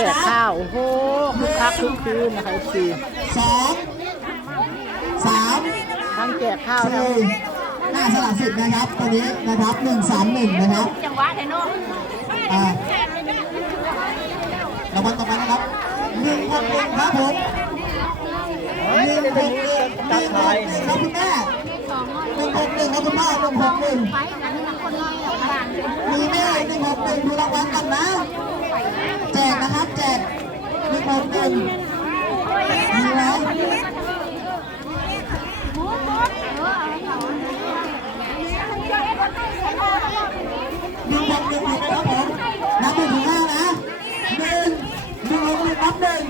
จกข้าว โอ้โหคึกคักคึกคืนนะคะสี่สองสามทั้งแจกข้าวทั้งสี่หน้าสลับสิบนะครับตัวนี้นะครับหนึ่งสามหนึ่งนะครับจังหวะไทโน่อ่ารางวัลต่อไปนะครับหนึ่งหกหนึ่งครับผมหนึ่งหกหนึ่งหนึ่งหกหนึ่งครับคุณแม่หนึ่งหกหนึ่งครับคุณพ่อหนึ่งหกหนึ่งไปอันนี้มันคนน้อยอะบ้านมีแม่หนึ่งหกหนึ่งดูรางวัลกันนะแจ กนะครับแจกหนึ่งหกหนึ่งมีไหมหนึ่งหกหนึ่งอยู่ไหมครับผมนับหนึ่งถึงห้านะหนึ่งหนึ่งหกหนึ่งนับหนึ่ง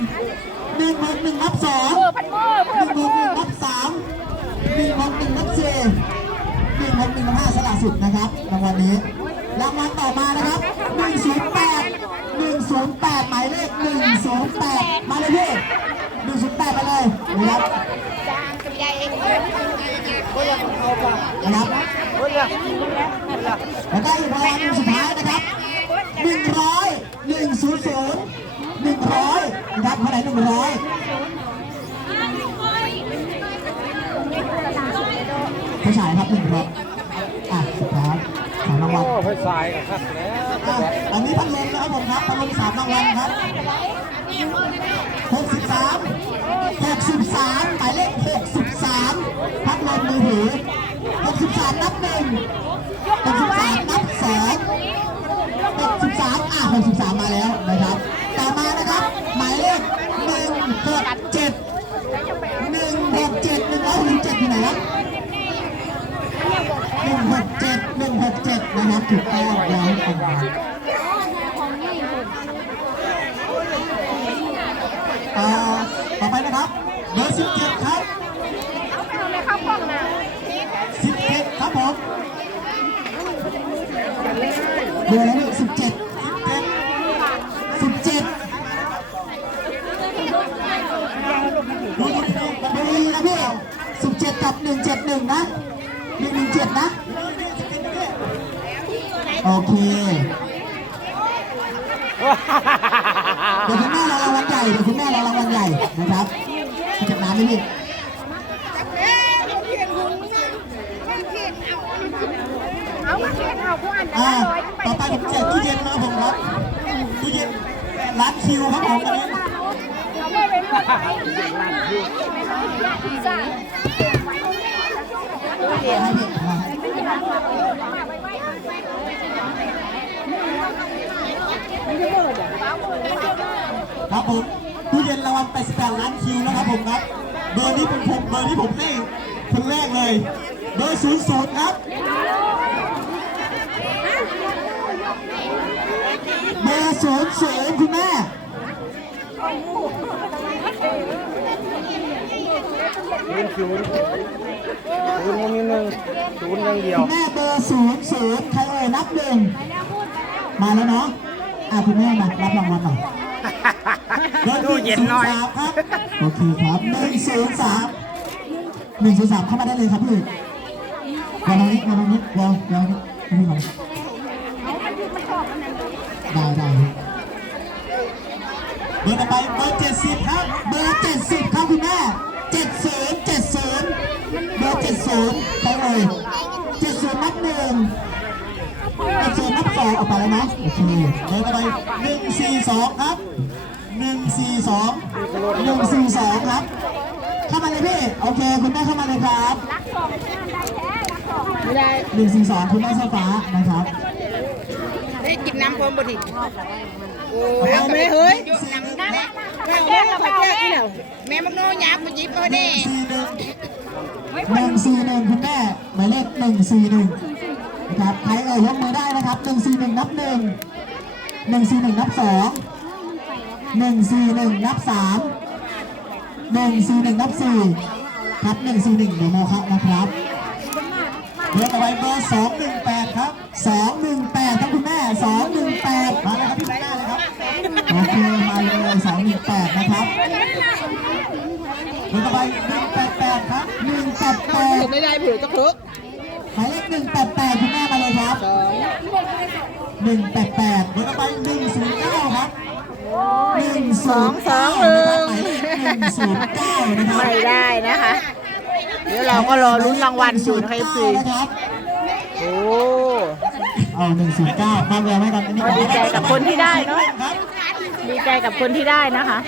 หนึ่งหกหนึ่งนับสองเพื่อพันมือหนึ่งหกหนึ่งนับสามหนึ่งหกหนึ่งนับสี่หนึ่งหกหนึ่งนับห้าสละสิบนะครับรางวัลนี้รางวัลต่อมานะครับหนึ่งศูนย์แปด 108 หมายเลข 108 มาเลยพี่108มาเลยนะครับนะครับแล้วก็อีกรางวัลสุดท้ายนะครับ 100 100 100นะครับเท่าไหร่100ผู้ชายครับ100ามรางวัลโอ้ไฟสายครับแล้วอะอันนี้พัดลมนะครับผมครับพัดลมสามรางวัลครับหกสิบสามหกสิบสามหมายเลขหกสิบสามพัดลมมือถือหกสิบสามนับหนึ่งหกสิบสามนับสองหกสิบสามอะหกสิบสามมาแล้วนะครับ ต่อมานะครับหมายเลขหนึ่งหกเจ็ดหนึ่งหกเจ็ดหนึ่งร้อยหกสิบเจ็ดอยู่ไหนครับ หนึ่งหกเจ็ดหนึ่งหกเจ็ดนะครับถูกต้องแล้วครับอ่าต่อไปนะครับ เบอร์สิบเจ็ดครับเอาไม่เข้าห้องนะสิบเจ็ดครับผมเบอร์อะไรนี่สิบเจ็ดสิบเจ็ดดูดีดูดีนะพี่สิบเจ็ดกับหนึ่งเจ็ดหนึ่งนะหนึ่งหนึ่งเจ็ดนะ โอเคเดี๋ยวคุณแม่เรารางวัลใหญ่เดี๋ยวคุณแม่เรารางวัลใหญ่นะครับมาจากน้ำไหมพี่เอามาเขียนเอาพวกอันอ่าร้อยต่อไปผมแจกตู้เย็นนะครับผมครับตู้เย็นร้านคิวครับผมอันนี้เอาไปไปหมดไปจ้าให้พี่มา ครับผมตู้เย็นรางวัล88ล้านคิวนะครับผมครับ เบอร์นี้เป็นผมเบอร์ที่ผมให้คนแรกเลย เบอร์00ครับ เบอร์ศูนย์ศูนย์คุณแม่ศูนย์ศูนย์ศูนย์มันมีหนึ่งศูนย์อย่างเดียวแม่เบอร์ศูนย์ศูนย์ใครเอ่ยนับหนึ่งมาแล้วเนาะ อะคุณแม่มารับรางวัลหน่อยบอร์ตู้เย็นหน่อย103ครับโอเคครับหนึ่งศูนย์สามหนึ่งศูนย์สามเข้ามาได้เลยครับพี่วางตรงนี้วางตรงนี้วางวางตรงนี้ก่อนได้ได้เบอร์ต่อไปเบอร์เจ็ดสิบครับ เบอร์เจ็ดสิบครับคุณแม่เจ็ดศูนย์เจ็ดศูนย์เบอร์เจ็ดศูนย์ใครเอ่ยเจ็ดศูนย์นับหนึ่ง เจ็ดศูนย์นับสองออกไปแล้วนะโอเคเดินต่อไปหนึ่งสี่สองครับหนึ่งสี่สองหนึ่งสี่สองครับ เข้ามาเลยพี่ โอเคคุณแม่เข้ามาเลยครับรักสองได้แท้รักสองไม่ได้หนึ่งสี่สองคุณแม่เสื้อฟ้านะครับได้กินน้ำพร้อมบดิเอาไหมเฮ้ยแก้กระเป๋าแม่แม่มักโน้ยักษ์มาจิบเอาหเด้นึ่งสี่หนึ่งหนึ่งสี่หนึ่งคุณแม่หมายเลขหนึ่งสี่หนึ่ง นะครับใครเอ่ยยกมือได้นะครับหนึ่งสี่หนึ่งนับหนึ่งหนึ่งสี่หนึ่งนับสองหนึ่งสี่หนึ่งนับสามหนึ่งสี่หนึ่งนับสี่ครับหนึ่งสี่หนึ่งเดี๋ยวโมคะนะครับเบอร์ต่อไปเบอร์สองหนึ่งแปดครับสองหนึ่งแปดครับคุณแม่สองหนึ่งแปดมาเลยครับพี่หน้าเลยครับโอเคมาเลยสองหนึ่งแปดนะครับเบอร์ต่อไปหนึ่งแปดแปดครับหนึ่งแปดแปดไม่ได้ผือตะคุกหมายเลขหนึ่งแปด 188เบอร์ต่อไป109ครับ1 สองสองหนึ่ง 109นะครับไม่ได้นะคะ เดี๋ยวเราก็รอรุ้นรางวัลอยู่นะคซีครับโอ้ เอา109มาเลยให้กันอันนี้ขอดีใจกับคนที่ได้เนอะดีใจกับคนที่ได้นะคะ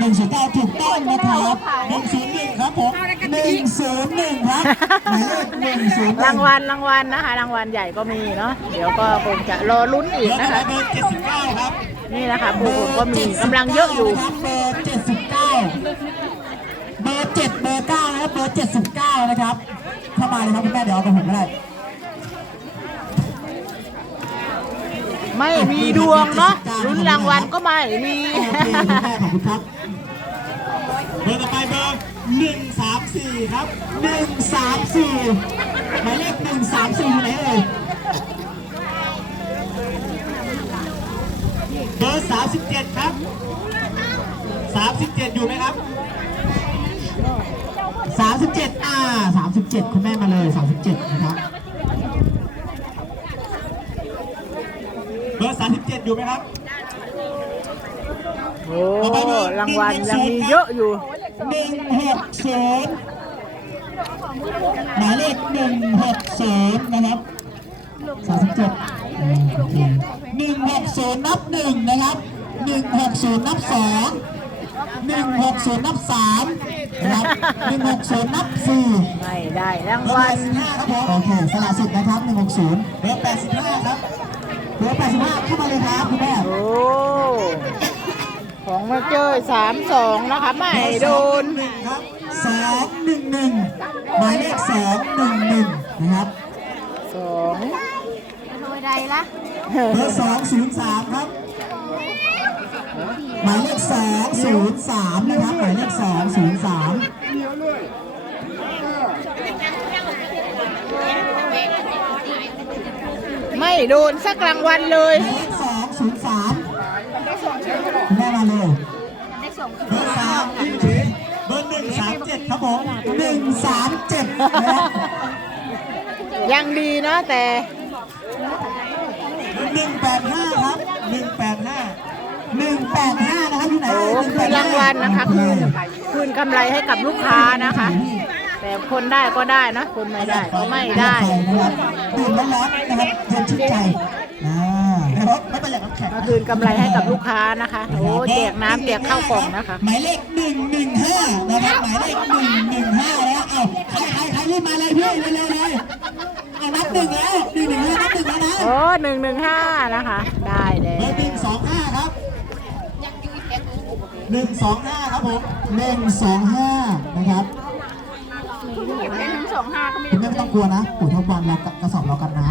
109 ถูกต้องนะครับ101 ครับผม101 ครับหมายเลข101รางวัลรางวัลนะคะรางวัลใหญ่ก็มีเนาะเดี๋ยวก็คงจะรอลุ้นอีกนะคะเบอร์79 ครับ นี่นะคะผู้ผมก็มีกำลังเยอะอยู่ เบอร์79 เบอร์7เบอร์9นะครับเบอร์79 นะครับ เข้ามาเลยครับคุณแม่เดี๋ยวเอาไปผมก็ได้ ไม่มีดวงเนาะลุ้นรางวัลก็ไม่มีคุณแม่ขอบคุณครับเบอร์ต่อไปเบอร์หนึ่งสามสี่ครับหนึ่งสามสี่หมายเลขหนึ่งสามสี่อยู่ไหนเอ่ยเบอร์สามสิบเจ็ดครับสามสิบเจ็ดอยู่ไหมครับสามสิบเจ็ดอ่าสามสิบเจ็ดคุณแม่มาเลยสามสิบเจ็ดนะครับ เบอร์สามสิบเจ็ดอยู่ไหมครับโอ้รางวัลยังมีเยอะอยู่หนึ่งหกศูนย์หมายเลขหนึ่งหกศูนย์นะครับสามสิบเจ็ดหนึ่งหกศูนย์นับหนึ่งนะครับหนึ่งหกศูนย์นับสองหนึ่งหกศูนย์นับสามนะครับหนึ่งหกศูนย์นับสี่ไม่ได้รางเบอร์วัแปลดสิบห้าครับผมโอเคสละสิทธิ์นะครับหนึ่งหกศูนย์เบอร์แปดสิบห้าครับ เบอร์85เข้ามาเลยครับคุณแม่โอ้ของมาเจอสามสองนะคะใหม่โดนครับ211หมายเลข211นะครับสองโดยใดล่ะเบอร์203ครับหมายเลข203นะครับหมายเลข203 โดนสักรางวัลเลยหมายเลขสองศูนย์สามคุณแม่มาเลยเบอร์สามเบอร์หนึ่งสามเจ็ดครับผมหนึ่งสามเจ็ดนะครับยังดีเนาะแต่หนึ่งแปดห้าครับหนึ่งแปดห้าหนึ่งแปดห้านะครับที่ไหนโอ้เอ่ยคือรางวัลนะคะคืนคืนกำไรให้กับลูกค้านะคะ แต่คนได้ก็ได้นะ คนไม่ได้ก็ไม่ได้นะครับดื่มร้อนๆนะครับเย็นชื่นใจอ่านะครับไม่เป็นไรน้ำแข็งมาคืนกำไรให้กับลูกค้านะคะ โอ้แจกน้ำแจกข้าวกล่องนะคะ หมายเลขหนึ่งหนึ่งห้านะครับหมายเลขหนึ่งหนึ่งห้าแล้วเอ้าใครใครใครรีบมาเลยพี่เร็วๆเลยเอานับหนึ่งแล้วหนึ่งหนึ่งห้านับหนึ่งแล้วนะโอ้หนึ่งหนึ่งห้านะคะ ได้แล้เบอร์หนึ่งสองห้าครับหนึ่งสองห้าครับผมหนึ่งสองห้านะครับ เป็นหนึ่งสองห้าก็ไม่ คุณแม่ไม่ต้องกลัวนะปุ๋ยทบอลเรากระสอบเรากันน้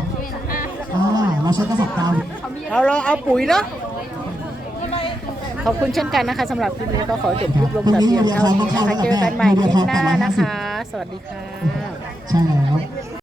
ำอ่าเราใช้กระสอบกาวเราเราเอาปุ๋ยเนาะขอบคุณเช่นกันนะคะสำหรับคลิปนี้ก็ขอจบคลิปลงแต่เพียงเท่านี้นะคะเจอกันใหม่คลิปหน้านะคะ สวัสดีค่ะ ใช่แล้ว